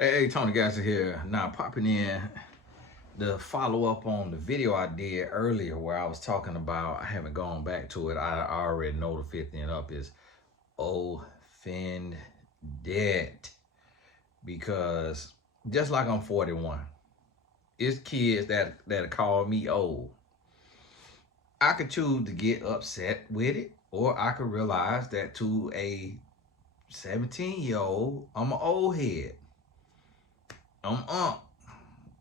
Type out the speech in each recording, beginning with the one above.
Hey, Tony Gasser here. Now popping in the follow up on the video I did earlier where I was talking about, I haven't gone back to it. I already know the fifth end up is offended because just like I'm 41, it's kids that call me old. I could choose to get upset with it, or I could realize that to a 17-year-old, I'm an old head. I'm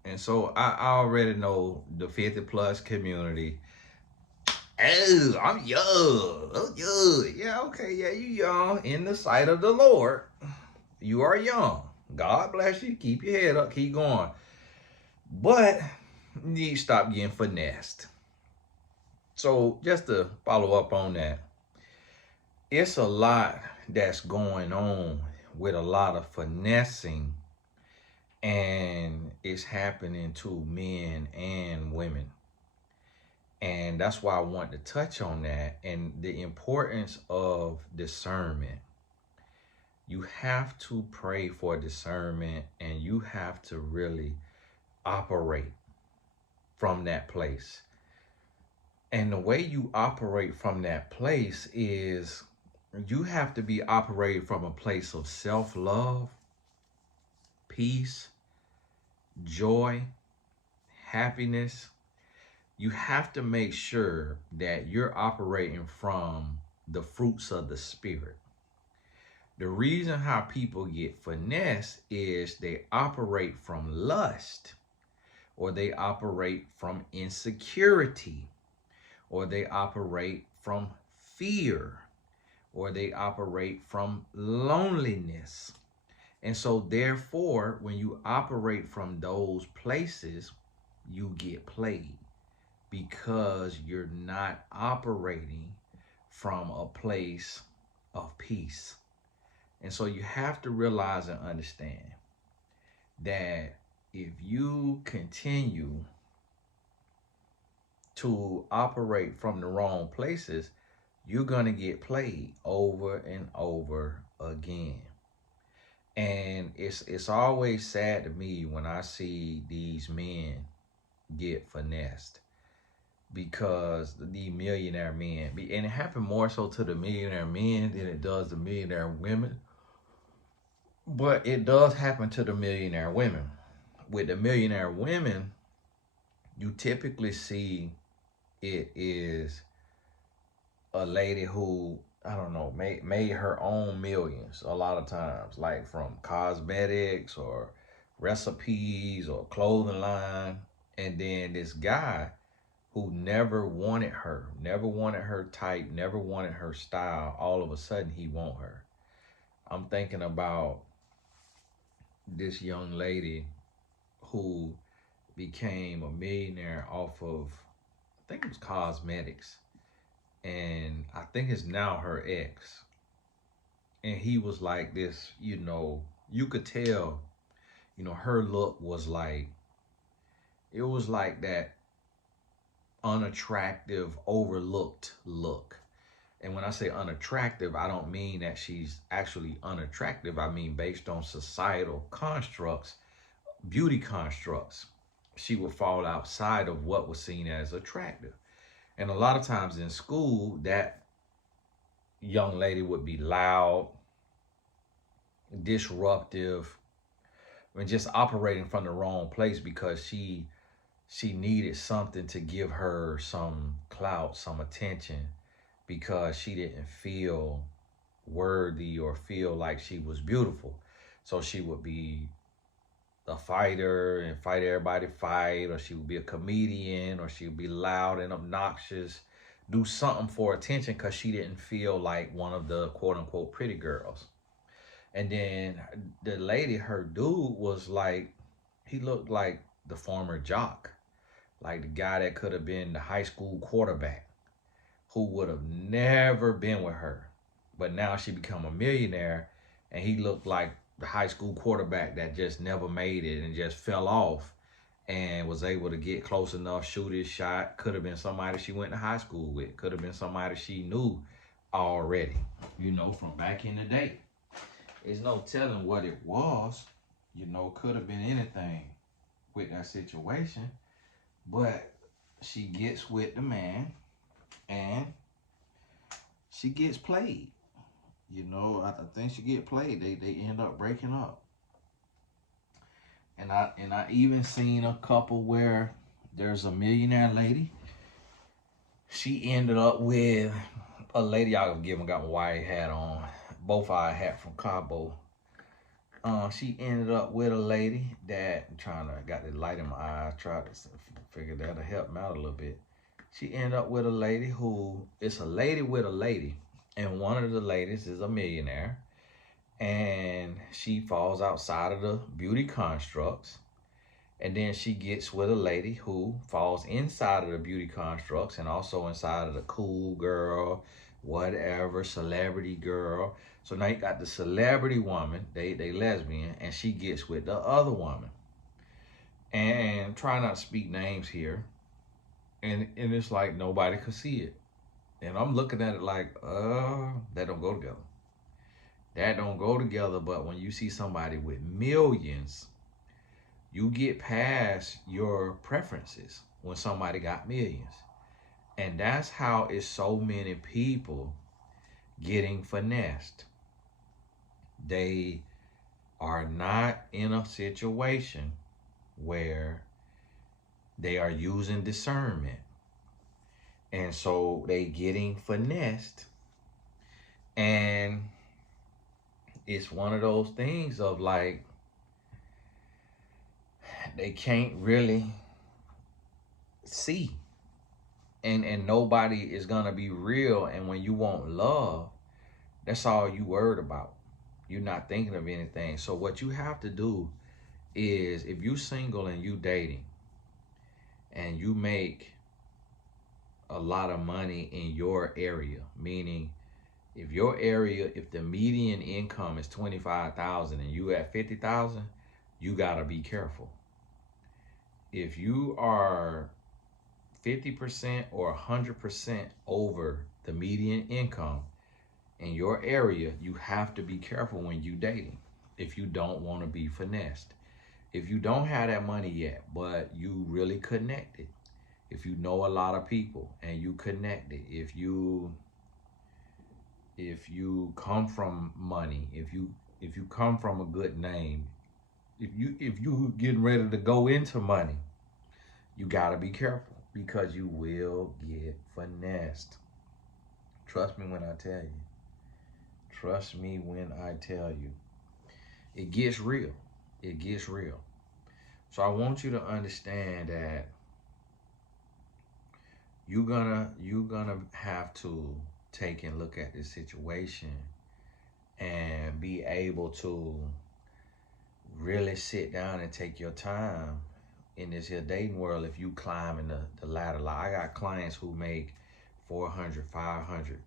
And so I already know the 50 plus community. Oh, I'm young. Oh, young. Yeah, okay. Yeah, you young in the sight of the Lord. You are young. God bless you. Keep your head up. Keep going. But you need to stop getting finessed. So just to follow up on that, it's a lot that's going on with a lot of finessing, and it's happening to men and women. And that's why I want to touch on that and the importance of discernment. You have to pray for discernment, and you have to really operate from that place. And the way you operate from that place is you have to be operating from a place of self-love, peace, joy, happiness. You have to make sure that you're operating from the fruits of the spirit. The reason how people get finesse is they operate from lust, or they operate from insecurity, or they operate from fear, or they operate from loneliness. And so therefore, when you operate from those places, you get played because you're not operating from a place of peace. And so you have to realize and understand that if you continue to operate from the wrong places, you're going to get played over and over again. And it's always sad to me when I see these men get finessed, because the millionaire men, and it happened more so to the millionaire men than it does the millionaire women, but it does happen to the millionaire women. With the millionaire women, you typically see it is a lady who, I don't know, made her own millions a lot of times, like from cosmetics or recipes or clothing line. And then this guy who never wanted her type, never wanted her style, all of a sudden he want her. I'm thinking about this young lady who became a millionaire off of, I think it was cosmetics. And I think it's now her ex. And he was like this, you could tell, her look was like, it was like that unattractive, overlooked look. And when I say unattractive, I don't mean that she's actually unattractive. I mean, based on societal constructs, beauty constructs, she would fall outside of what was seen as attractive. And a lot of times in school, that young lady would be loud, disruptive, and just operating from the wrong place because she needed something to give her some clout, some attention, because she didn't feel worthy or feel like she was beautiful. So she would be a fighter and fight everybody fight, or she would be a comedian, or she would be loud and obnoxious, do something for attention because she didn't feel like one of the quote unquote pretty girls. And then the lady, her dude was like, he looked like the former jock, like the guy that could have been the high school quarterback, who would have never been with her. But now she become a millionaire, and he looked like the high school quarterback that just never made it and just fell off and was able to get close enough, shoot his shot. Could have been somebody she went to high school with. Could have been somebody she knew already, from back in the day. There's no telling what it was, You know, could have been anything with that situation, but she gets with the man and she gets played. You know, I think she get played. They end up breaking up. And I even seen a couple where there's a millionaire lady. She ended up with a lady. Y'all give got my white hat on. Both I hat from Cabo. She ended up with a lady that got the light in my eyes. Tried to figure that'll help me out a little bit. She ended up with a lady who it's a lady with a lady, and one of the ladies is a millionaire, and she falls outside of the beauty constructs. And then she gets with a lady who falls inside of the beauty constructs and also inside of the cool girl, whatever, celebrity girl. So now you got the celebrity woman, they lesbian, and she gets with the other woman. And try not to speak names here. And it's like nobody could see it. And I'm looking at it like, that don't go together. That don't go together, but when you see somebody with millions, you get past your preferences when somebody got millions. And that's how it's so many people getting finessed. They are not in a situation where they are using discernment. And so they getting finessed. And it's one of those things of like, they can't really see. And nobody is gonna be real. And when you want love, that's all you worried about. You're not thinking of anything. So what you have to do is, if you single and you dating and you make a lot of money in your area, meaning if the median income is 25,000 and you at 50,000, you gotta be careful. If you are 50% or 100% over the median income in your area, you have to be careful when you dating if you don't want to be finessed. If you don't have that money yet, but you really connected, if you know a lot of people and you connected, if you come from money, if you come from a good name, if you getting ready to go into money, you gotta be careful because you will get finessed. Trust me when I tell you. Trust me when I tell you. It gets real. It gets real. So I want you to understand that you're gonna have to take and look at this situation and be able to really sit down and take your time in this here dating world. If you climbing the ladder, like I got clients who make 400, 500,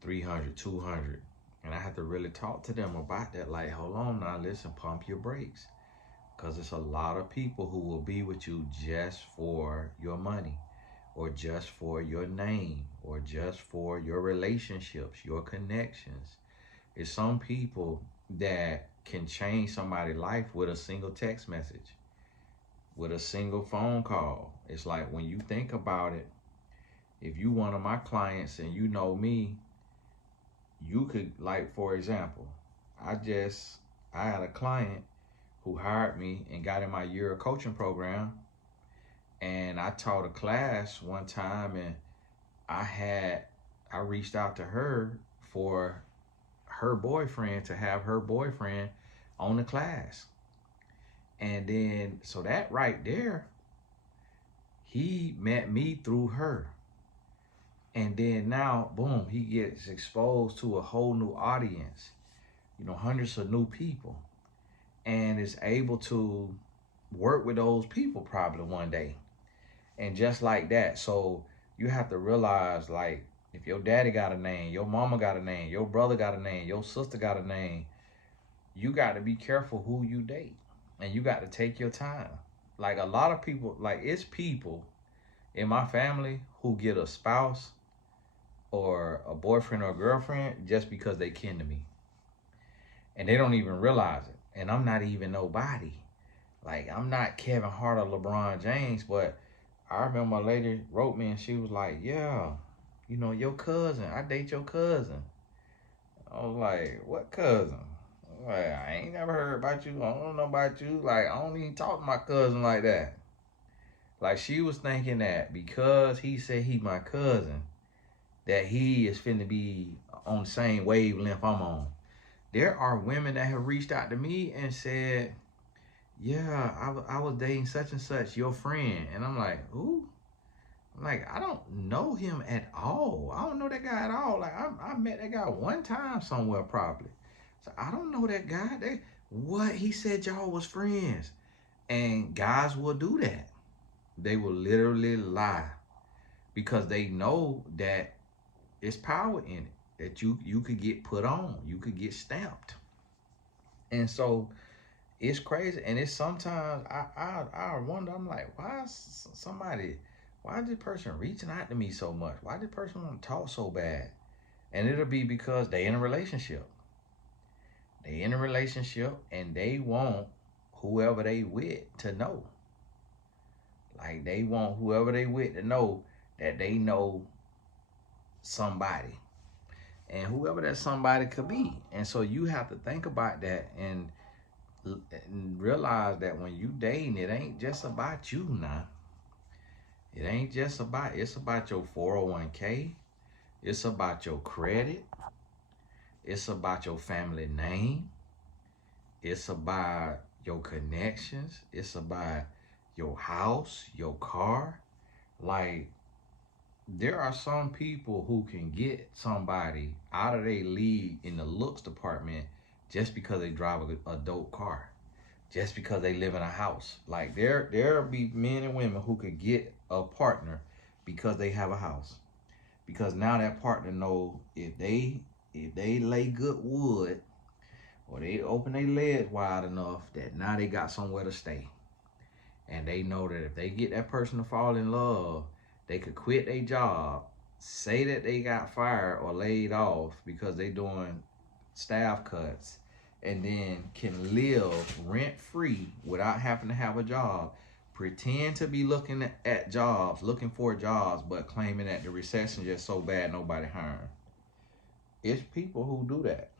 300, 200, and I have to really talk to them about that. Like, hold on now, listen, pump your brakes, because it's a lot of people who will be with you just for your money, or just for your name, or just for your relationships, your connections. It's some people that can change somebody's life with a single text message, with a single phone call. It's like, when you think about it, if you one of my clients and you know me, you could, like, for example, I had a client who hired me and got in my year of coaching program, and I taught a class one time, and I reached out to her for her boyfriend, to have her boyfriend on the class. And then, so that right there, he met me through her. And then now, boom, he gets exposed to a whole new audience, hundreds of new people, and is able to work with those people probably one day. And just like that. So you have to realize, like, if your daddy got a name, your mama got a name, your brother got a name, your sister got a name, you got to be careful who you date. And you got to take your time. Like, a lot of people, like, it's people in my family who get a spouse or a boyfriend or a girlfriend just because they kin to me. And they don't even realize it. And I'm not even nobody. Like, I'm not Kevin Hart or LeBron James, but I remember a lady wrote me and she was like, yeah, you know, your cousin, I date your cousin. I was like, what cousin? Like, I ain't never heard about you. I don't know about you. Like, I don't even talk to my cousin like that. Like, she was thinking that because he said he my cousin, that he is finna be on the same wavelength I'm on. There are women that have reached out to me and said, yeah, I was dating such and such, your friend. And I'm like, who? I'm like, I don't know him at all. I don't know that guy at all. Like, I met that guy one time somewhere probably. So I don't know that guy. What? He said y'all was friends. And guys will do that. They will literally lie because they know that it's power in it. That you could get put on. You could get stamped. And so it's crazy, and it's sometimes I wonder. I'm like, why is this person reaching out to me so much? Why did this person want to talk so bad? And it'll be because they in a relationship. They in a relationship, and they want whoever they with to know. Like, they want whoever they with to know that they know somebody, and whoever that somebody could be. And so you have to think about that and realize that when you dating, it ain't just about you now. It ain't just about, it's about your 401k. It's about your credit. It's about your family name. It's about your connections. It's about your house, your car. Like, there are some people who can get somebody out of their league in the looks department just because they drive a dope car, just because they live in a house. Like, there'll be men and women who could get a partner because they have a house. Because now that partner know if they lay good wood or they open their legs wide enough, that now they got somewhere to stay. And they know that if they get that person to fall in love, they could quit their job, say that they got fired or laid off because they doing staff cuts, and then can live rent free without having to have a job, pretend to be looking at jobs, looking for jobs, but claiming that the recession just so bad nobody hiring. It's people who do that.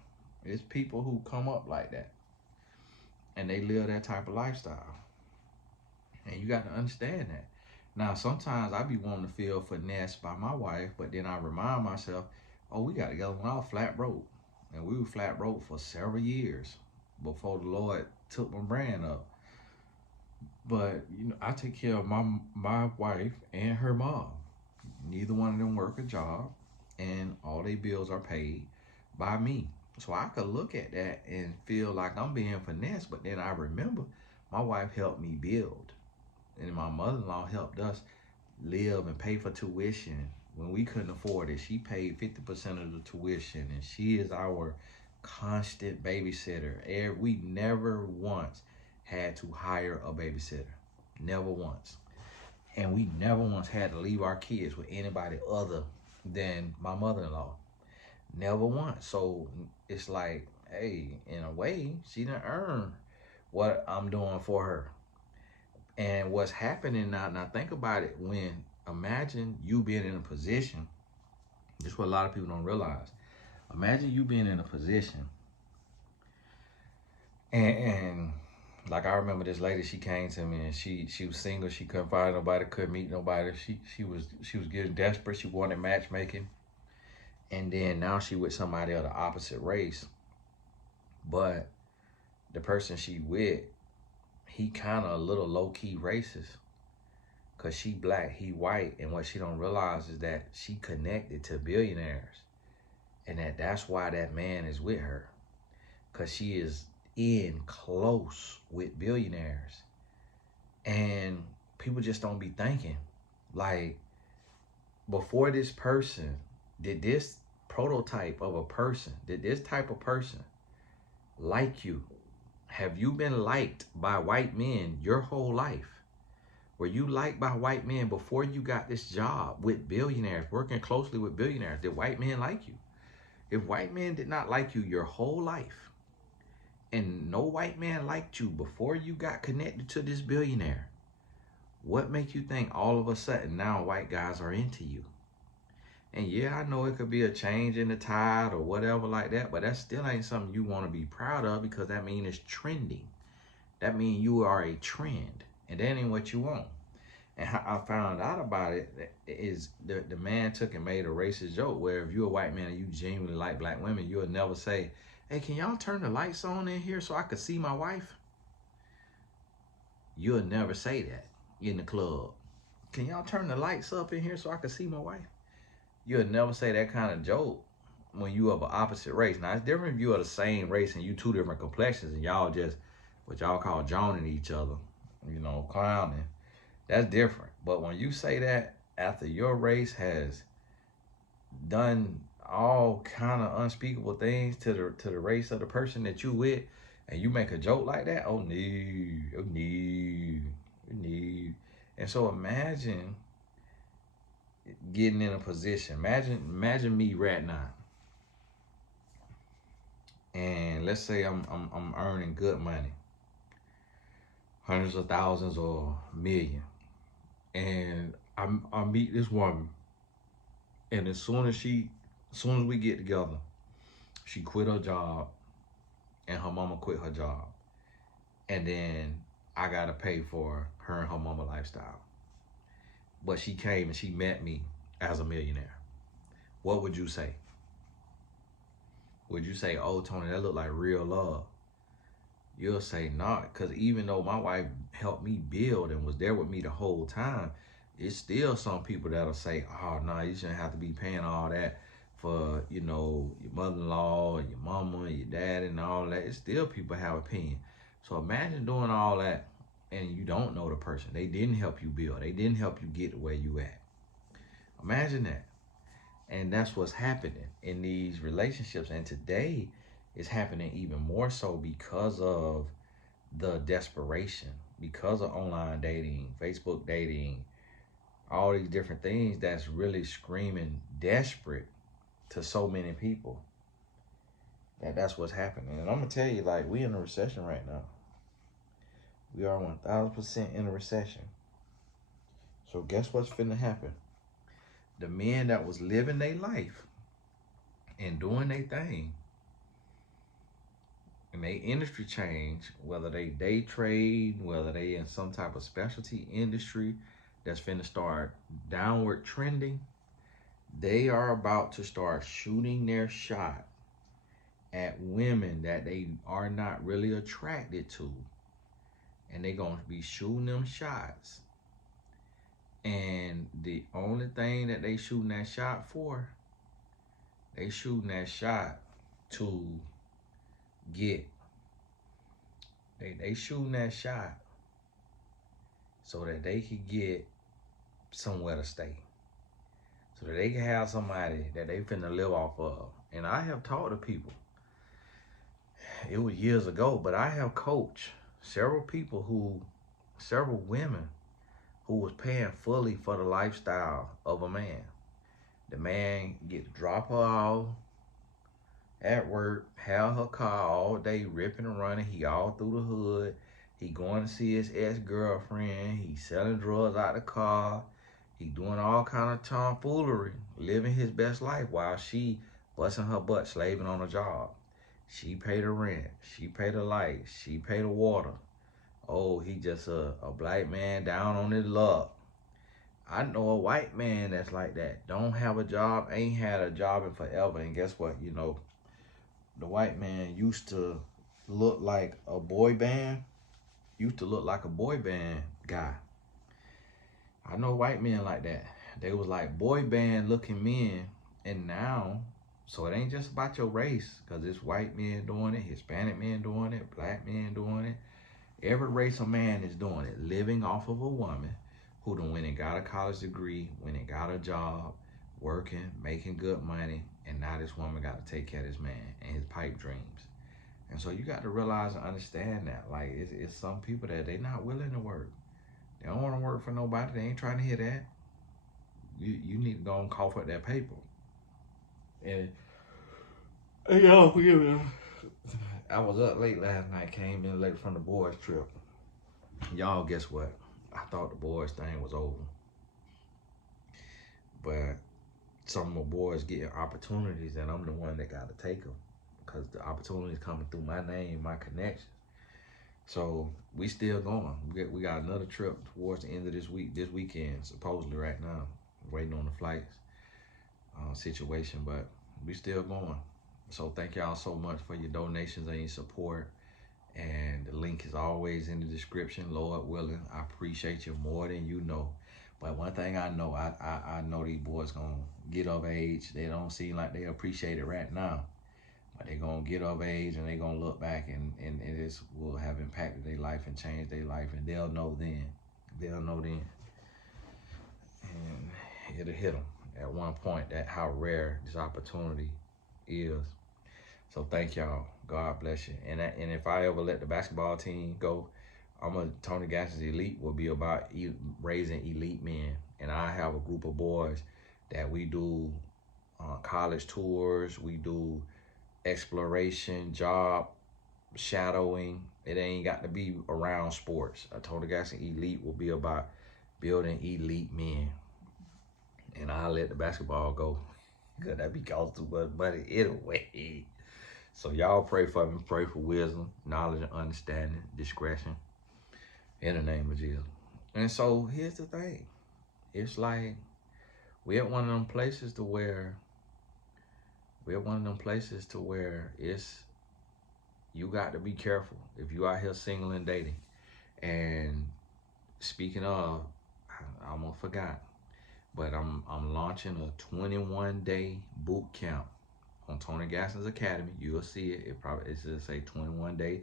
It's people who come up like that, and they live that type of lifestyle. And you got to understand that. Now, sometimes I be wanting to feel finessed by my wife, but then I remind myself, oh, we got together when I was flat broke. And we were flat broke for several years before the Lord took my brand up. But, you know, I take care of my wife and her mom. Neither one of them work a job, and all their bills are paid by me. So I could look at that and feel like I'm being finessed, but then I remember my wife helped me build. And my mother-in-law helped us live and pay for tuition when we couldn't afford it. She paid 50% of the tuition, and she is our constant babysitter. We never once had to hire a babysitter. Never once. And we never once had to leave our kids with anybody other than my mother-in-law. Never once. So it's like, hey, in a way, she didn't earn what I'm doing for her. And what's happening now think about it, imagine you being in a position, this is what a lot of people don't realize. Imagine you being in a position, and like, I remember this lady, she came to me and she was single, she couldn't find nobody, couldn't meet nobody. She was getting desperate, she wanted matchmaking. And then now she with somebody of the opposite race. But the person she with, he kind of a little low-key racist, because she black, he white, and what she don't realize is that she connected to billionaires, and that's why that man is with her, because she is in close with billionaires. And people just don't be thinking, like, before this person, did this prototype of a person, did this type of person like you? Have you been liked by white men your whole life? Were you liked by white men before you got this job with billionaires, working closely with billionaires? Did white men like you? If white men did not like you your whole life, and no white man liked you before you got connected to this billionaire, what makes you think all of a sudden now white guys are into you? And yeah, I know it could be a change in the tide or whatever like that, but that still ain't something you want to be proud of, because that means it's trending. That means you are a trend, and that ain't what you want. And how I found out about it is the man took and made a racist joke where if you're a white man and you genuinely like black women, you'll never say, hey, can y'all turn the lights on in here so I can see my wife? You'll never say that in the club. Can y'all turn the lights up in here so I can see my wife? You'll never say that kind of joke when you of an opposite race. Now, it's different if you are the same race and you two different complexions and y'all just, what y'all call joning each other, clowning. That's different. But when you say that after your race has done all kind of unspeakable things to the race of the person that you with, and you make a joke like that, oh no, oh no, oh no. And so imagine getting in a position. Imagine me right now, and let's say I'm earning good money, hundreds of thousands or million, and I meet this woman, and as soon as we get together, she quit her job, and her mama quit her job, and then I gotta pay for her and her mama lifestyle. But she came and she met me as a millionaire. What would you say? Would you say, oh, Tony, that look like real love? You'll say not, because even though my wife helped me build and was there with me the whole time, it's still some people that'll say, oh, no, you shouldn't have to be paying all that for, your mother-in-law, your mama, your dad, and all that. It's still people have opinion. So imagine doing all that and you don't know the person. They didn't help you build. They didn't help you get to where you at. Imagine that. And that's what's happening in these relationships. And today it's happening even more so because of the desperation, because of online dating, Facebook dating, all these different things that's really screaming desperate to so many people. That's what's happening. And I'm going to tell you, like, we in a recession right now. We are 1,000% in a recession. So guess what's finna happen? The men that was living their life and doing their thing, and they industry change, whether they day trade, whether they in some type of specialty industry that's finna start downward trending, they are about to start shooting their shot at women that they are not really attracted to. And they're going to be shooting them shots. And the only thing that they shooting that shot for, they shooting that shot to get. They shooting that shot so that they can get somewhere to stay. So that they can have somebody that they finna live off of. And I have talked to people. It was years ago, but I have coached several women who was paying fully for the lifestyle of a man. The man get to drop her off at work, have her car all day ripping and running. He all through the hood. He going to see his ex-girlfriend. He selling drugs out the car. He doing all kind of tomfoolery, living his best life while she busting her butt, slaving on a job. She pay the rent. She pay the lights. She pay the water. Oh, he just a black man down on his luck. I know a white man that's like that. Don't have a job, ain't had a job in forever. And guess what? The white man used to look like a boy band. Used to look like a boy band guy. I know white men like that. They was like boy band looking men. And now, so it ain't just about your race, because it's white men doing it, Hispanic men doing it, black men doing it. Every race of man is doing it, living off of a woman who done went and got a college degree, went and got a job, working, making good money, and now this woman got to take care of this man and his pipe dreams. And so you got to realize and understand that. Like, it's some people that they not willing to work. They don't want to work for nobody. They ain't trying to hear that. You need to go and cough up that paper. And I was up late last night, came in late from the boys trip. Y'all, guess what? I thought the boys thing was over. But some of my boys getting opportunities, and I'm the one that got to take them because the opportunities coming through my name, my connections. So we still going. We got another trip towards the end of this weekend, supposedly right now. Waiting on the flights situation, but we still going. So thank y'all so much for your donations and your support. And the link is always in the description, Lord willing. I appreciate you more than you know. But one thing I know, I know these boys gonna get of age. They don't seem like they appreciate it right now. But they're gonna get of age and they're gonna look back and it will have impacted their life and changed their life, and they'll know then. They'll know then. And it'll hit them at one point that how rare this opportunity is. So thank y'all. God bless you. And if I ever let the basketball team go, Tony Gass's Elite will be about raising elite men. And I have a group of boys that we do college tours, we do exploration, job shadowing. It ain't got to be around sports. Tony Gass's Elite will be about building elite men. And I'll let the basketball go because that be costing too much money anyway. So y'all pray for me. Pray for wisdom, knowledge, and understanding, discretion, in the name of Jesus. And so here's the thing. It's like we're at one of them places to where it's, you got to be careful if you out here single and dating. And speaking of, I almost forgot, but I'm launching a 21-day boot camp on Tony Gasson's Academy. You'll see it. It's just a 21-day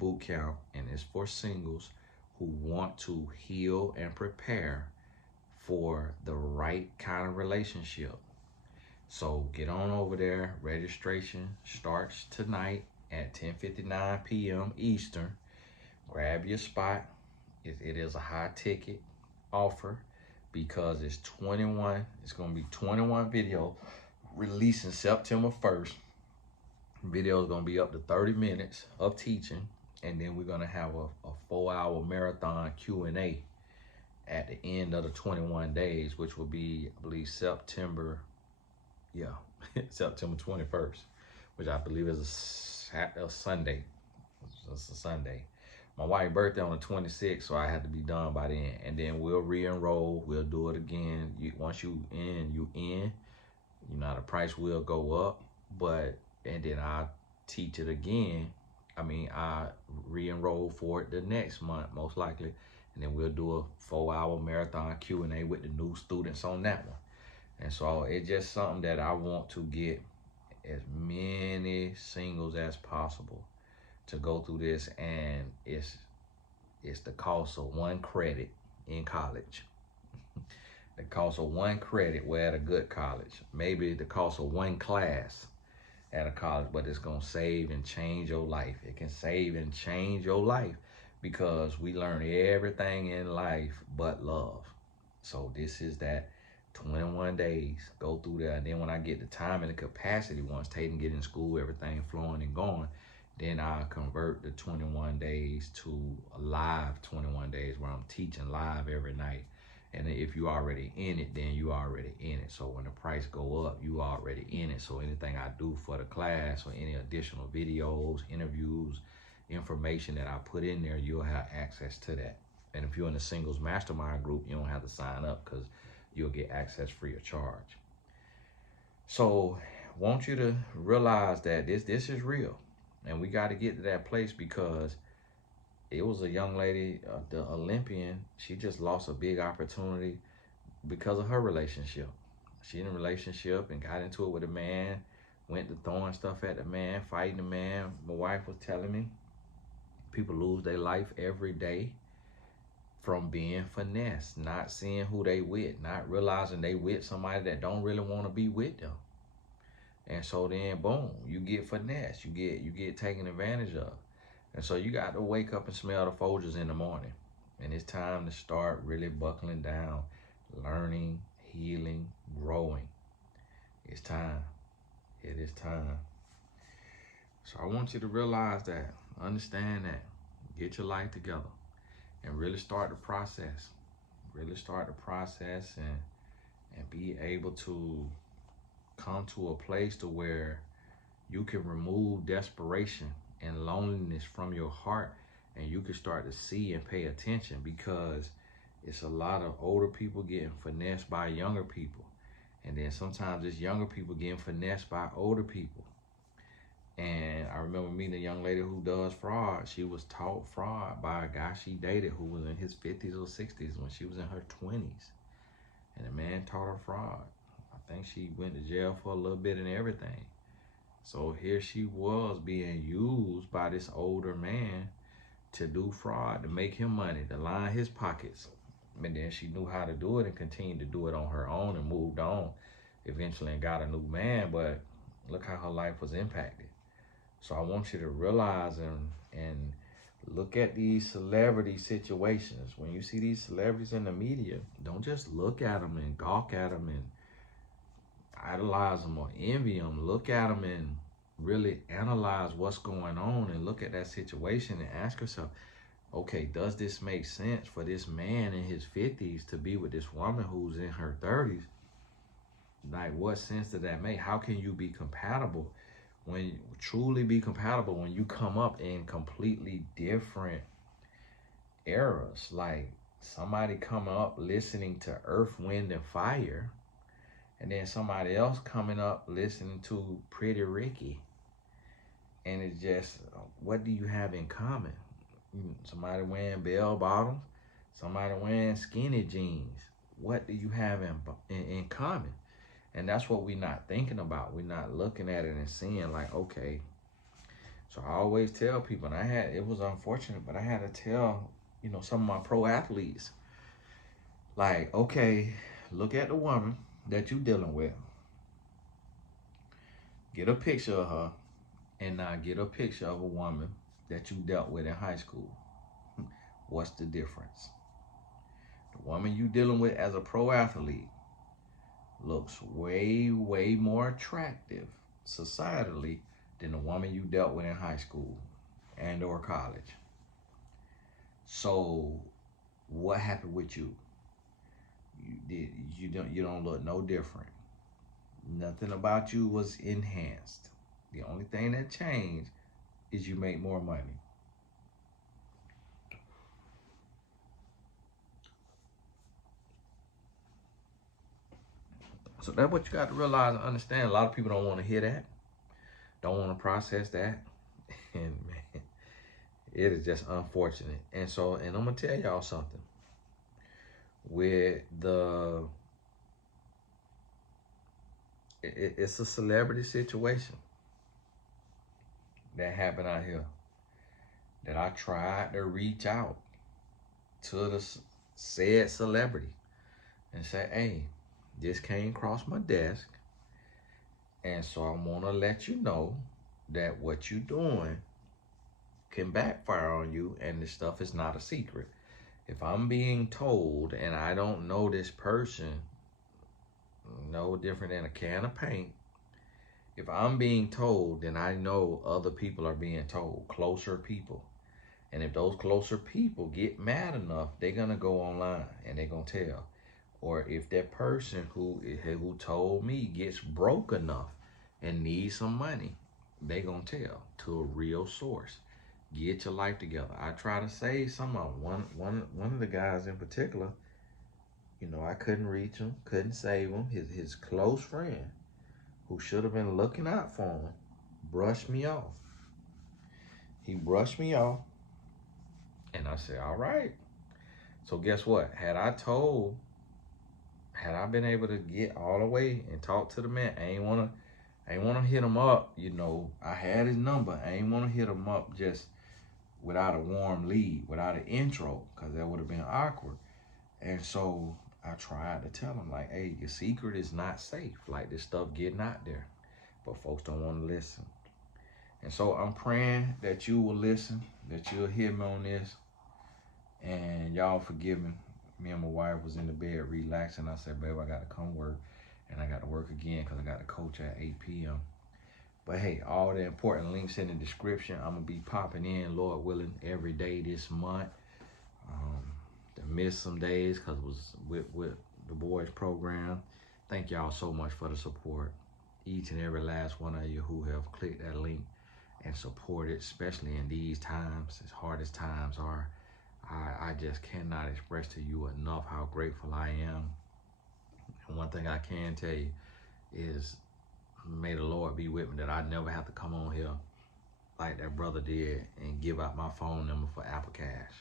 boot camp, and it's for singles who want to heal and prepare for the right kind of relationship. So get on over there. Registration starts tonight at 10:59 p.m. Eastern. Grab your spot. It is a high ticket offer because it's 21. It's going to be 21 videos releasing September 1st. Video is going to be up to 30 minutes of teaching, and then we're going to have a 4-hour marathon Q&A at the end of the 21 days, which will be, I believe, September 21st, which I believe is a Sunday. It's a Sunday. My wife's birthday on the 26th, so I have to be done by then. And then we'll re-enroll. We'll do it again. Once you in. You know, the price will go up, and then I'll teach it again. I re-enroll for it the next month, most likely. And then we'll do a 4-hour marathon Q&A with the new students on that one. And so it's just something that I want to get as many singles as possible to go through this. And it's the cost of one credit in college. The cost of one credit, we're at a good college. Maybe the cost of one class at a college, but it's going to save and change your life. It can save and change your life because we learn everything in life but love. So this is that 21 days. Go through there. And then when I get the time and the capacity, once Tatum get in school, everything flowing and going, then I'll convert the 21 days to a live 21 days where I'm teaching live every night. And if you already in it, then you already in it. So when the price go up, you already in it. So anything I do for the class or any additional videos, interviews, information that I put in there, you'll have access to that. And if you're in the singles mastermind group, you don't have to sign up because you'll get access free of charge. So I want you to realize that this is real. And we got to get to that place because it was a young lady, the Olympian, she just lost a big opportunity because of her relationship. She in a relationship and got into it with a man, went to throwing stuff at the man, fighting the man. My wife was telling me people lose their life every day from being finessed, not seeing who they with, not realizing they with somebody that don't really want to be with them. And so then, boom, you get finessed, you get taken advantage of. And so you got to wake up and smell the Folgers in the morning. And it's time to start really buckling down, learning, healing, growing. It's time. It is time. So I want you to realize that, understand that, get your life together, and really start the process. Really start the process and be able to come to a place to where you can remove desperation and loneliness from your heart, and you can start to see and pay attention, because it's a lot of older people getting finessed by younger people, and then sometimes it's younger people getting finessed by older people. And I remember meeting a young lady who does fraud. She was taught fraud by a guy she dated who was in his 50s or 60s when she was in her 20s. And the man taught her fraud. I think she went to jail for a little bit and everything. So here she was being used by this older man to do fraud, to make him money, to line his pockets. And then she knew how to do it and continued to do it on her own and moved on eventually and got a new man. But look how her life was impacted. So I want you to realize and look at these celebrity situations. When you see these celebrities in the media, don't just look at them and gawk at them and idolize them or envy them. Look at them and really analyze what's going on and look at that situation and ask yourself, okay, does this make sense for this man in his 50s to be with this woman who's in her 30s? Like, what sense does that make? How can you be compatible when you truly be compatible when you come up in completely different eras? Like, somebody coming up listening to Earth, Wind, and Fire, and then somebody else coming up listening to Pretty Ricky. And it's just, what do you have in common? Somebody wearing bell bottoms, somebody wearing skinny jeans. What do you have in common? And that's what we're not thinking about. We're not looking at it and seeing like, okay. So I always tell people, and it was unfortunate, but I had to tell, some of my pro athletes, like, okay, look at the woman that you're dealing with. Get a picture of her, and now get a picture of a woman that you dealt with in high school. What's the difference? The woman you dealing with as a pro athlete looks way, way more attractive societally than the woman you dealt with in high school and or college. So what happened with you? You don't look no different. Nothing about you was enhanced. The only thing that changed is you make more money. So that's what you got to realize and understand. A lot of people don't want to hear that, don't want to process that, and man, it is just unfortunate. And I'm gonna tell y'all something. With it's a celebrity situation that happened out here that I tried to reach out to the said celebrity and say, hey, this came across my desk, and so I want to let you know that what you're doing can backfire on you, and this stuff is not a secret. If I'm being told and I don't know this person, no different than a can of paint, if I'm being told, then I know other people are being told, closer people. And if those closer people get mad enough, they're going to go online and they're going to tell. Or if that person who told me gets broke enough and needs some money, they're going to tell to a real source. Get your life together. I try to save some of them. One of the guys in particular, I couldn't reach him, couldn't save him. His close friend, who should have been looking out for him, brushed me off. He brushed me off, and I said, all right. So guess what? Had I been able to get all the way and talk to the man, I ain't wanna hit him up, I had his number. I ain't wanna hit him up just without a warm lead, without an intro, because that would have been awkward. And so I tried to tell him, like, hey, your secret is not safe. Like, this stuff getting out there. But folks don't want to listen. And so I'm praying that you will listen, that you'll hear me on this. And y'all forgive me. Me and my wife was in the bed relaxing. I said, babe, I got to come work. And I got to work again because I got to coach at 8 p.m. But hey, all the important links in the description. I'm gonna be popping in, Lord willing, every day this month. To miss some days because it was with the boys program. Thank y'all so much for the support. Each and every last one of you who have clicked that link and supported, especially in these times, as hard as times are. I just cannot express to you enough how grateful I am. And one thing I can tell you is, may the Lord be with me that I never have to come on here like that brother did and give out my phone number for Apple Cash.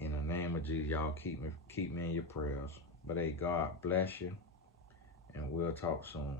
In the name of Jesus, y'all keep me in your prayers. But hey, God bless you, and we'll talk soon.